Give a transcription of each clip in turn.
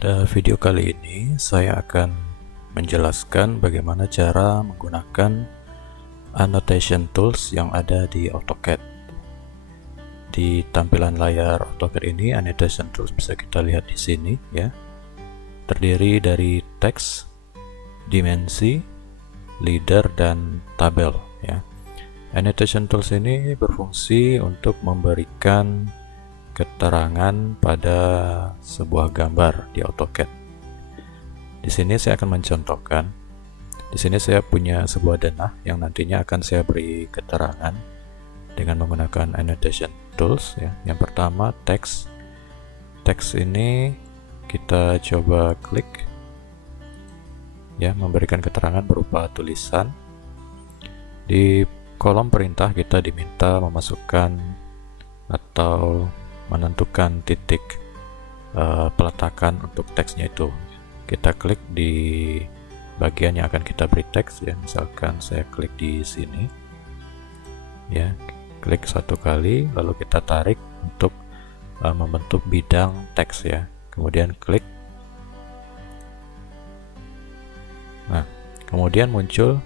Pada video kali ini saya akan menjelaskan bagaimana cara menggunakan annotation tools yang ada di AutoCAD. Di tampilan layar AutoCAD ini, annotation tools bisa kita lihat di sini ya. Terdiri dari teks, dimensi, leader, dan tabel ya. Annotation tools ini berfungsi untuk memberikan keterangan pada sebuah gambar di AutoCAD. Di sini saya akan mencontohkan. Di sini saya punya sebuah denah yang nantinya akan saya beri keterangan dengan menggunakan annotation tools ya. Yang pertama teks. Teks ini kita coba klik ya, memberikan keterangan berupa tulisan. Di kolom perintah kita diminta memasukkan atau menentukan titik peletakan untuk teksnya itu. Kita klik di bagian yang akan kita beri teks ya, misalkan saya klik di sini ya, klik satu kali lalu kita tarik untuk membentuk bidang teks ya, kemudian klik. Nah, kemudian muncul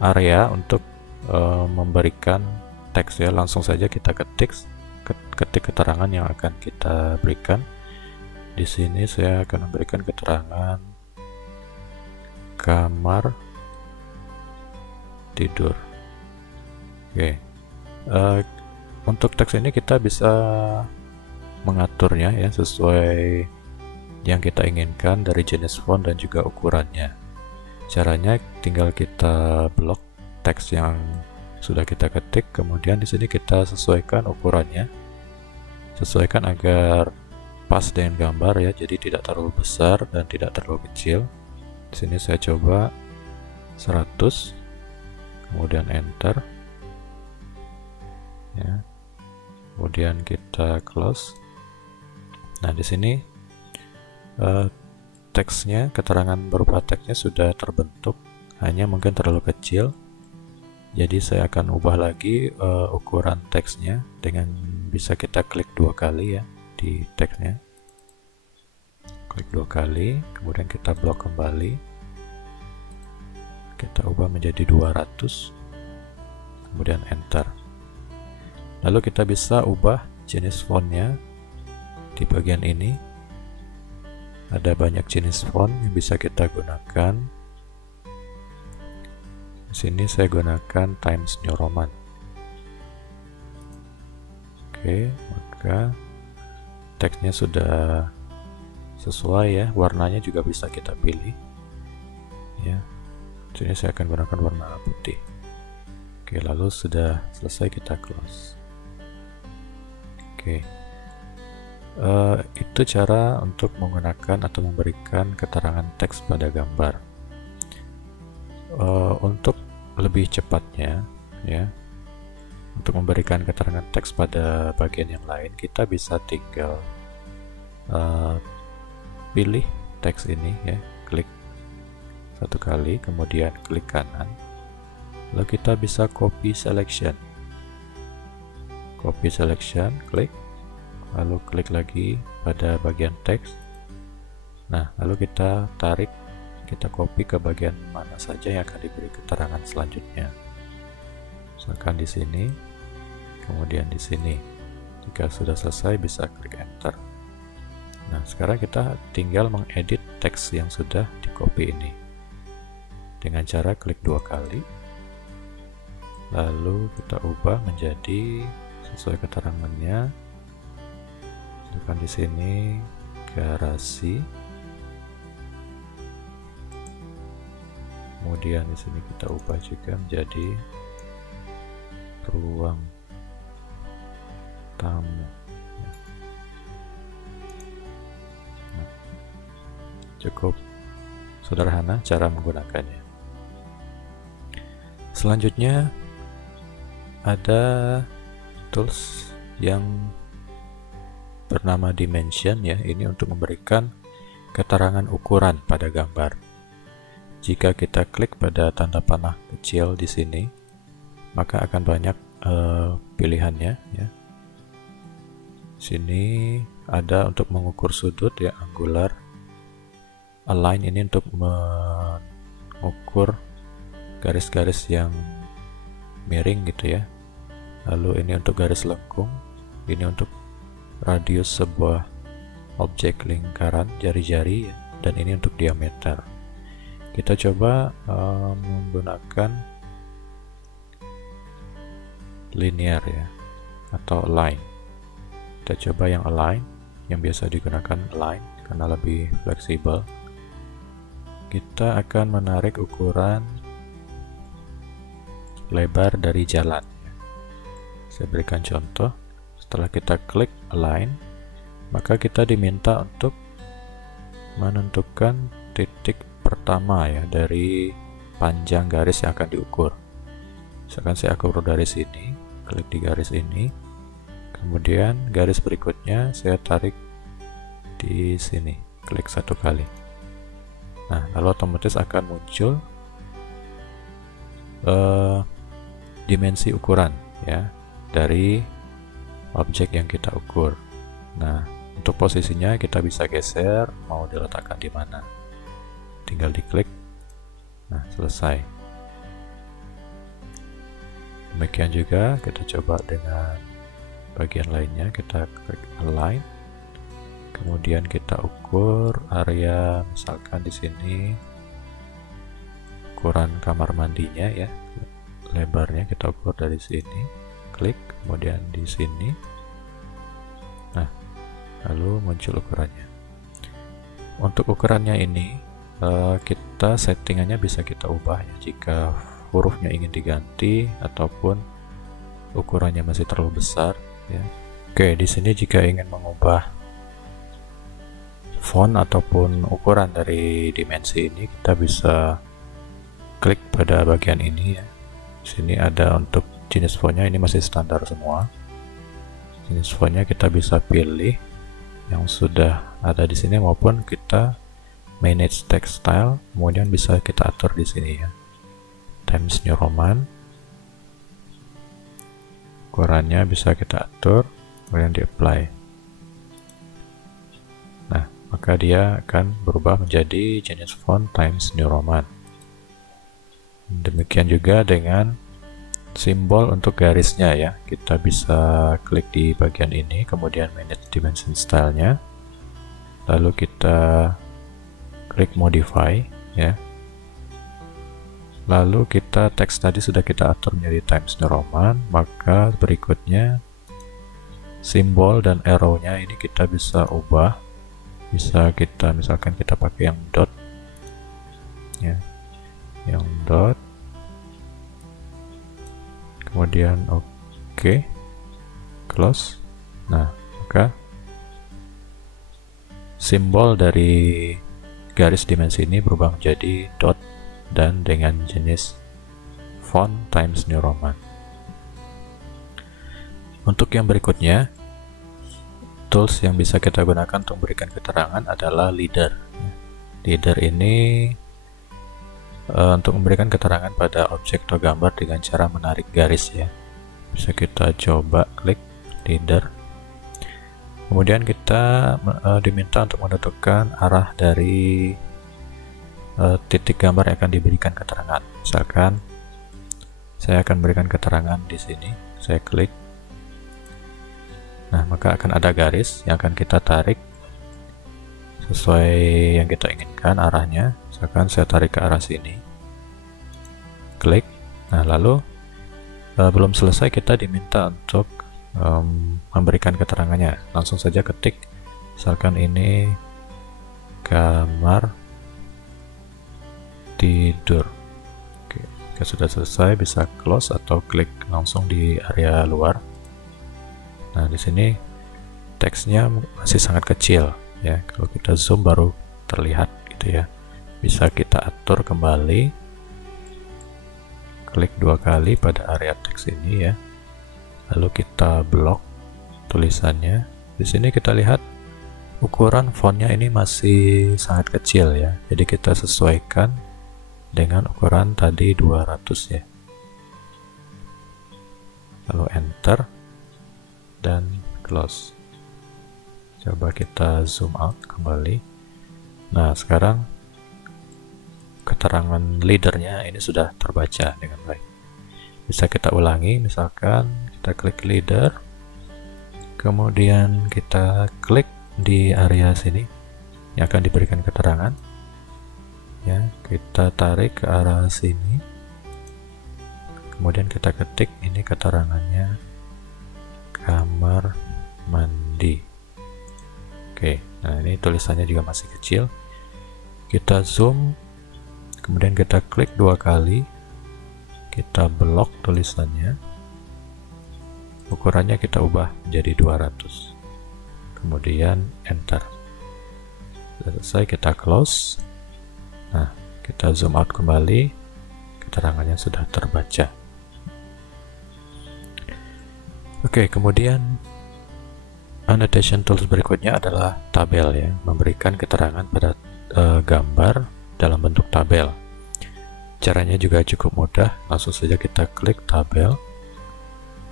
area untuk memberikan teks ya. Langsung saja kita ketik keterangan yang akan kita berikan. Di sini saya akan memberikan keterangan kamar tidur. Oke. Untuk teks ini kita bisa mengaturnya ya sesuai yang kita inginkan dari jenis font dan juga ukurannya. Caranya tinggal kita blok teks yang sudah kita ketik, kemudian di sini kita sesuaikan ukurannya, sesuaikan agar pas dengan gambar ya, jadi tidak terlalu besar dan tidak terlalu kecil. Di sini saya coba 100, kemudian enter ya, kemudian kita close. Nah, di sini teksnya, keterangan berupa teksnya sudah terbentuk, hanya mungkin terlalu kecil. Jadi saya akan ubah lagi ukuran teksnya dengan bisa kita klik dua kali ya di teksnya. Klik dua kali, kemudian kita blok kembali. Kita ubah menjadi 200. Kemudian enter. Lalu kita bisa ubah jenis fontnya di bagian ini. Ada banyak jenis font yang bisa kita gunakan. Di sini saya gunakan Times New Roman. Oke, maka teksnya sudah sesuai ya, warnanya juga bisa kita pilih. Ya, di sini saya akan gunakan warna putih. Oke, lalu sudah selesai kita close. Oke, itu cara untuk menggunakan atau memberikan keterangan teks pada gambar. Untuk lebih cepatnya ya, untuk memberikan keterangan teks pada bagian yang lain, kita bisa tinggal pilih teks ini ya, klik satu kali, kemudian klik kanan, lalu kita bisa copy selection, klik, lalu klik lagi pada bagian teks. Nah, lalu kita tarik, kita copy ke bagian mana saja yang akan diberi keterangan selanjutnya. Misalkan di sini, kemudian di sini. Jika sudah selesai bisa klik enter. Nah, sekarang kita tinggal mengedit teks yang sudah di copy ini dengan cara klik dua kali, lalu kita ubah menjadi sesuai keterangannya. Misalkan di sini garasi. Kemudian di sini kita ubah juga menjadi ruang tamu. Nah, cukup sederhana cara menggunakannya. Selanjutnya ada tools yang bernama dimension ya. Ini untuk memberikan keterangan ukuran pada gambar. Jika kita klik pada tanda panah kecil di sini, maka akan banyak pilihannya ya. Sini ada untuk mengukur sudut ya, angular. Align ini untuk mengukur garis-garis yang miring gitu ya. Lalu ini untuk garis lengkung, ini untuk radius sebuah objek lingkaran jari-jari ya, dan ini untuk diameter. Kita coba menggunakan linear ya, atau align. Kita coba yang align, yang biasa digunakan align karena lebih fleksibel. Kita akan menarik ukuran lebar dari jalan. Saya berikan contoh. Setelah kita klik align, maka kita diminta untuk menentukan titik pertama ya dari panjang garis yang akan diukur. Misalkan saya ukur dari sini, klik di garis ini. Kemudian garis berikutnya saya tarik di sini, klik satu kali. Nah, lalu otomatis akan muncul dimensi ukuran ya dari objek yang kita ukur. Nah, untuk posisinya kita bisa geser, mau diletakkan di mana. Tinggal diklik. Nah, selesai. Demikian juga kita coba dengan bagian lainnya, kita klik align, kemudian kita ukur area, misalkan di sini ukuran kamar mandinya ya, lebarnya kita ukur dari sini, klik, kemudian di sini. Nah, lalu muncul ukurannya. Untuk ukurannya ini kita settingannya bisa kita ubah ya, jika hurufnya ingin diganti ataupun ukurannya masih terlalu besar ya. Oke, di sini jika ingin mengubah font ataupun ukuran dari dimensi ini, kita bisa klik pada bagian ini ya. Di sini ada untuk jenis fontnya, ini masih standar semua. Jenis fontnya kita bisa pilih yang sudah ada di sini maupun kita manage text style, kemudian bisa kita atur di sini ya. Times New Roman. Ukurannya bisa kita atur, kemudian di apply. Nah, maka dia akan berubah menjadi jenis font Times New Roman. Demikian juga dengan simbol untuk garisnya ya. Kita bisa klik di bagian ini, kemudian manage dimension style-nya. Lalu kita klik modify ya. Lalu kita teks tadi sudah kita atur menjadi Times New Roman, maka berikutnya simbol dan arrow-nya ini kita bisa ubah. Bisa kita misalkan kita pakai yang dot ya. Yang dot. Kemudian oke. Close. Nah, maka simbol dari garis dimensi ini berubah menjadi dot dan dengan jenis font Times New Roman. Untuk yang berikutnya, tools yang bisa kita gunakan untuk memberikan keterangan adalah leader. Leader ini untuk memberikan keterangan pada objek atau gambar dengan cara menarik garis ya. Bisa kita coba klik leader. Kemudian kita diminta untuk menentukan arah dari titik gambar yang akan diberikan keterangan. Misalkan saya akan berikan keterangan di sini, saya klik. Nah, maka akan ada garis yang akan kita tarik sesuai yang kita inginkan arahnya. Misalkan saya tarik ke arah sini, klik. Nah, lalu belum selesai, kita diminta untuk memberikan keterangannya. Langsung saja ketik, misalkan ini kamar tidur. Oke, jika sudah selesai bisa close atau klik langsung di area luar. Nah, di sini teksnya masih sangat kecil ya. Kalau kita zoom baru terlihat gitu ya. Bisa kita atur kembali. Klik dua kali pada area teks ini ya. Lalu kita blok tulisannya. Di sini kita lihat ukuran fontnya ini masih sangat kecil ya. Jadi kita sesuaikan dengan ukuran tadi 200 ya. Lalu enter dan close. Coba kita zoom out kembali. Nah, sekarang keterangan leadernya ini sudah terbaca dengan baik. Bisa kita ulangi, misalkan kita klik leader, kemudian kita klik di area sini yang akan diberikan keterangan. Ya, kita tarik ke arah sini, kemudian kita ketik ini keterangannya kamar mandi. Oke, nah ini tulisannya juga masih kecil. Kita zoom, kemudian kita klik 2 kali, kita blok tulisannya, ukurannya kita ubah menjadi 200, kemudian enter. Selesai, kita close. Nah, kita zoom out kembali, keterangannya sudah terbaca. Oke, kemudian annotation tools berikutnya adalah tabel, ya, memberikan keterangan pada gambar dalam bentuk tabel. Caranya juga cukup mudah, langsung saja kita klik tabel.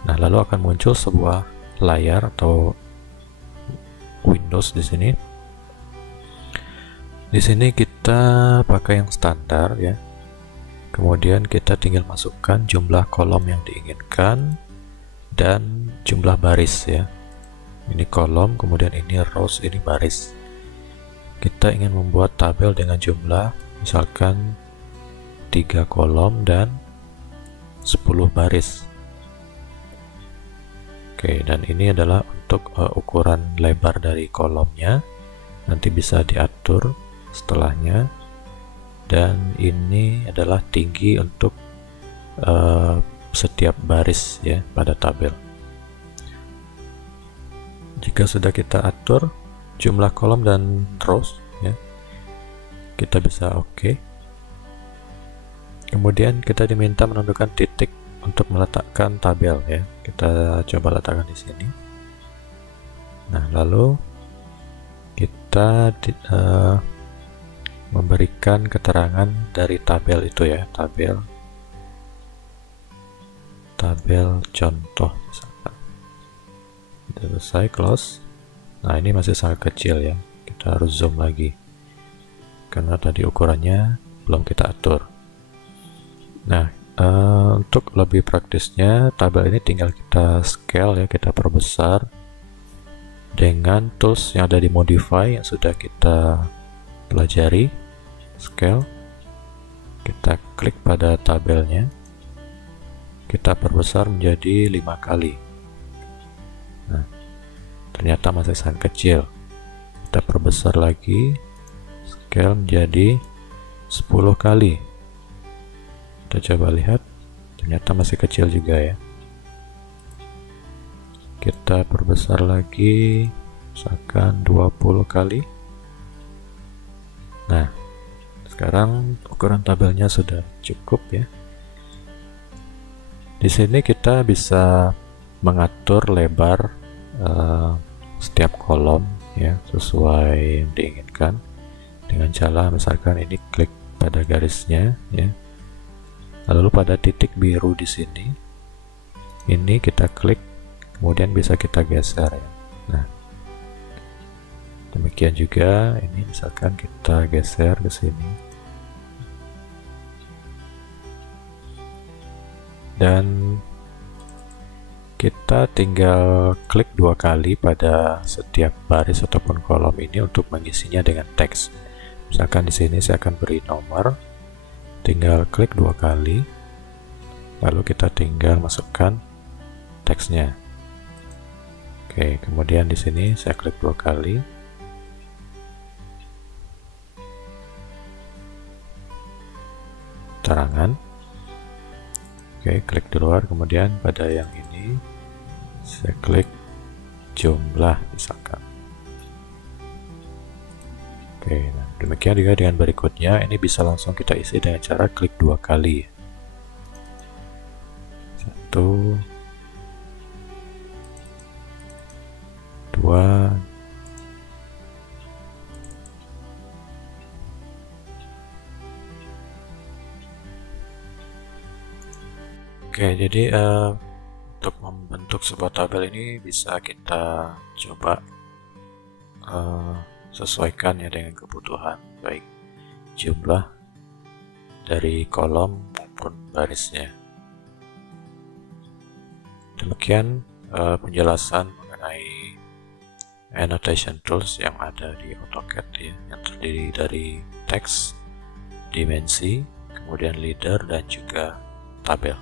Nah, lalu akan muncul sebuah layar atau Windows di sini. Di sini kita pakai yang standar, ya. Kemudian kita tinggal masukkan jumlah kolom yang diinginkan dan jumlah baris, ya. Ini kolom, kemudian ini rows, ini baris. Kita ingin membuat tabel dengan jumlah misalkan 3 kolom dan 10 baris. Oke, dan ini adalah untuk ukuran lebar dari kolomnya, nanti bisa diatur setelahnya. Dan ini adalah tinggi untuk setiap baris, ya, pada tabel. Jika sudah kita atur jumlah kolom dan rows, ya, kita bisa OK. Kemudian kita diminta menentukan titik untuk meletakkan tabel, ya. Kita coba letakkan di sini. Nah, lalu kita memberikan keterangan dari tabel itu, ya, tabel contoh misalkan. Selesai, close. Nah, ini masih sangat kecil, ya, kita harus zoom lagi karena tadi ukurannya belum kita atur. Nah, untuk lebih praktisnya tabel ini tinggal kita scale, ya, kita perbesar dengan tools yang ada di Modify yang sudah kita pelajari. Scale, kita klik pada tabelnya, kita perbesar menjadi 5 kali. Nah, ternyata masih sangat kecil. Kita perbesar lagi, scale menjadi 10 kali. Kita coba lihat, ternyata masih kecil juga, ya. Kita perbesar lagi, misalkan 20 kali. Nah, sekarang ukuran tabelnya sudah cukup, ya. Di sini kita bisa mengatur lebar setiap kolom, ya, sesuai yang diinginkan dengan cara misalkan ini klik pada garisnya, ya. Lalu pada titik biru di sini ini kita klik, kemudian bisa kita geser, ya. Nah, demikian juga ini misalkan kita geser ke sini dan kita tinggal klik 2 kali pada setiap baris ataupun kolom ini untuk mengisinya dengan teks. Misalkan di sini saya akan beri nomor, tinggal klik 2 kali, lalu kita tinggal masukkan teksnya. Oke, kemudian di sini saya klik 2 kali, keterangan. Oke, klik di luar, kemudian pada yang ini saya klik jumlah misalkan. Oke, nah demikian juga dengan berikutnya, ini bisa langsung kita isi dengan cara klik 2 kali. 1, 2, oke, jadi untuk membentuk sebuah tabel ini bisa kita coba sesuaikan ya dengan kebutuhan, baik jumlah dari kolom maupun barisnya. Demikian penjelasan mengenai annotation tools yang ada di AutoCAD ya, yang terdiri dari teks, dimensi, kemudian leader, dan juga tabel.